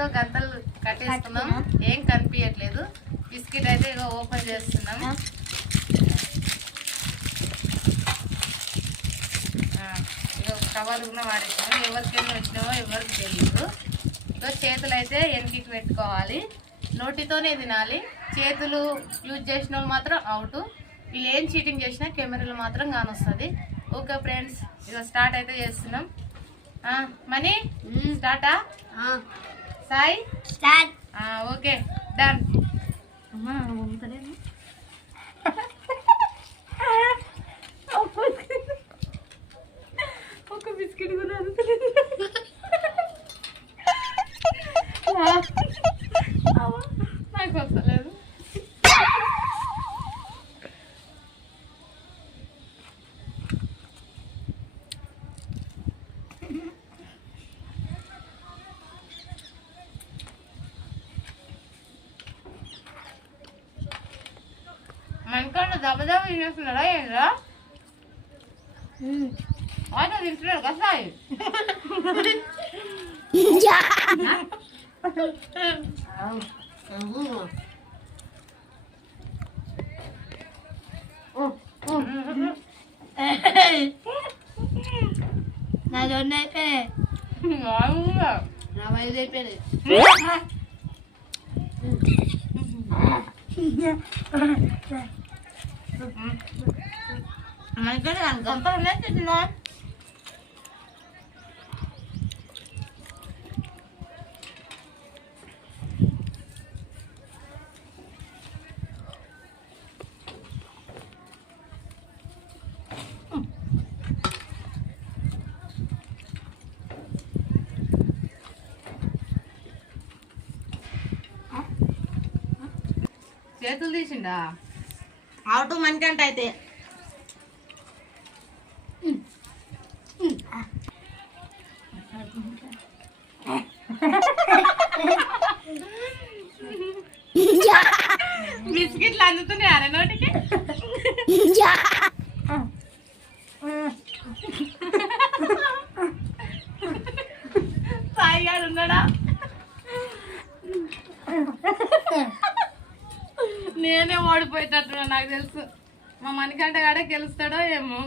ఇగో గంతలు కట్టేసుకున్నాం ఏం కనిపించట్లేదు బిస్కెట్ అయితే ఇగో ఓపెన్ చేస్తున్నాం. ఇగో కవర్ కూడా వాడేసాము. ఎవరికైనా వచ్చినామో ఎవరికి తెలియదు ఇగో చేతులు అయితే వెనక్కి పెట్టుకోవాలి. నోటితోనే తినాలి చేతులు యూజ్ చేసిన వాళ్ళు మాత్రం అవుట్. వీళ్ళు ఏం చీటింగ్ చేసినా కెమెరాలు మాత్రం కానొస్తుంది. ఓకే ఫ్రెండ్స్ ఇక స్టార్ట్ అయితే చేస్తున్నాం. మనీ స్టార్టా? సాయి ఓకే డన్ మనకన్నా దెబ్బ దెబ్బ తినేస్తున్నాడా ఏంద్రా ఆయన తింటున్నాడు కదా సాయి నా రెండు చేతులు తీసిండా? అవుట్ మనకంట అయితే బిస్కెట్లు అందుతున్నాయి అరే నోటికి? సాయి గారు ఉన్నాడా? నేనే ఓడిపోయేటట్టున్నా నాకు తెలుసు. మా మణికంట కాడే గెలుస్తాడో ఏమో.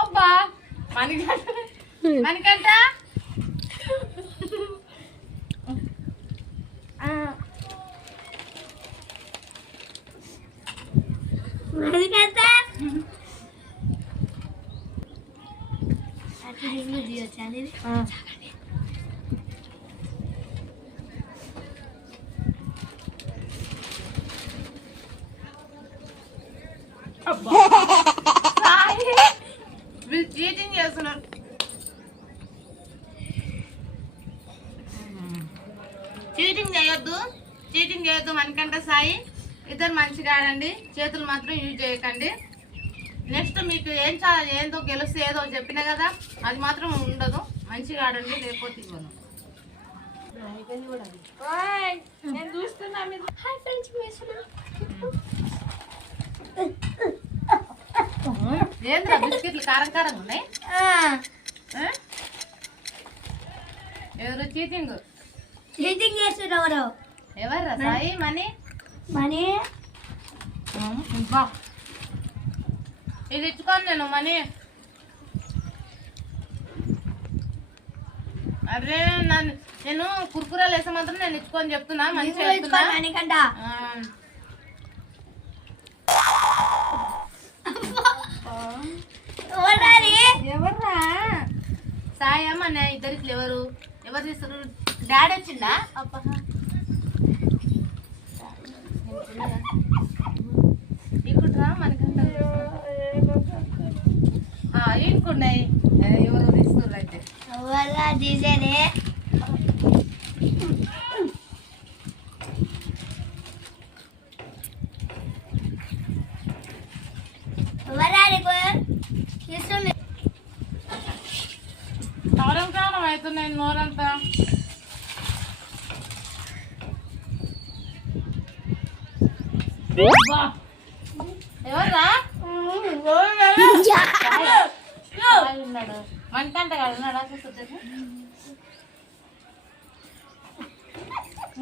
అబ్బా మణికంట మణికంట మనకంట అనేది వీళ్ళు చీటింగ్ చేస్తున్నారు. చీటింగ్ చేయొద్దు. చీటింగ్ చేయొద్దు మనకంటే సాయి. ఇద్దరు మంచిగా ఆడండి చేతులు మాత్రం యూజ్ చేయకండి. నెక్స్ట్ మీకు ఏం చా ఏందో గెలిస్తే ఏదో చెప్పినా కదా అది మాత్రం ఉండదు. మంచిగా ఆడండి లేకపోతే ఇవ్వను. నేను చూస్తున్నా మీరు. హాయ్ ఫ్రెండ్స్ ఏంద్రా బిస్కెట్లు కారం కారం ఉన్నాయి? ఆ? ఎవరు చీటింగ్? చీటింగ్ చేస్తారు ఎవరు? ఎవర్రా సాయి మనీ? మనీ? బా. ఇది ఇచ్చుకోను నేను మనీ. అరే నన్ను నేను కుర్కురాలు వేసే మాత్రం నేను ఇచ్చుకొని చెప్తున్నా మంచిగా చెప్తున్నా. ఎవర్రా? సాయా ఇద్దరికి ఎవరు? ఎవరు తీస్తారు డాడీ వచ్చిందా అబ్బా. ఇక్కడ్రా మనకంటే ఇంకున్నాయి ఎవరు తీస్తున్నారు అయితే ఎవరా తీసేది కారం కారం అవుతున్నాయి నోరంతా. ఎవర్రా సాయి ఉన్నాడు. మనకంట కాదు ఉన్నాడా చూస్తుంది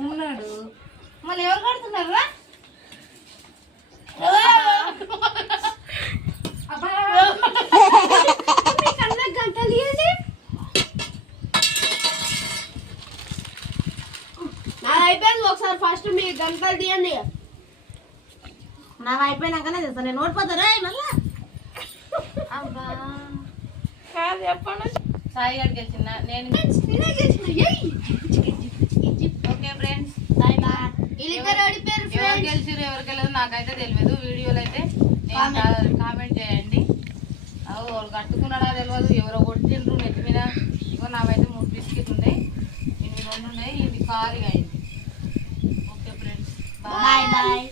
ఉన్నాడు. మళ్ళీ ఎవరు కడుతున్నారా అయిపోయింది ఒకసారి ఫస్ట్ మీ గంటలు తీయండి. నాకు అయిపోయినాకనే చేస్తాను నేను ఓడిపోతారా మళ్ళా. అబ్బా. చెప్పండి. సాయి గారు గెలిచిన. నేను ఓకే ఫ్రెండ్స్. ఎవరు గెలిచిరు ఎవరు గెలదు నాకైతే తెలియదు. వీడియోలు అయితే నేను కామెంట్. చేయండి. అవు వాళ్ళు కట్టుకున్నాడా తెలియదు ఎవరో కొట్టిండ్రు నెత్తి మీద. ఇగో నావైతే మూడు బిస్కెట్ ఉన్నాయి ఇవి రెండు ఉన్నాయి ఇది ఖాళీగా అయింది. Okay friends. బాయ్. బాయ్.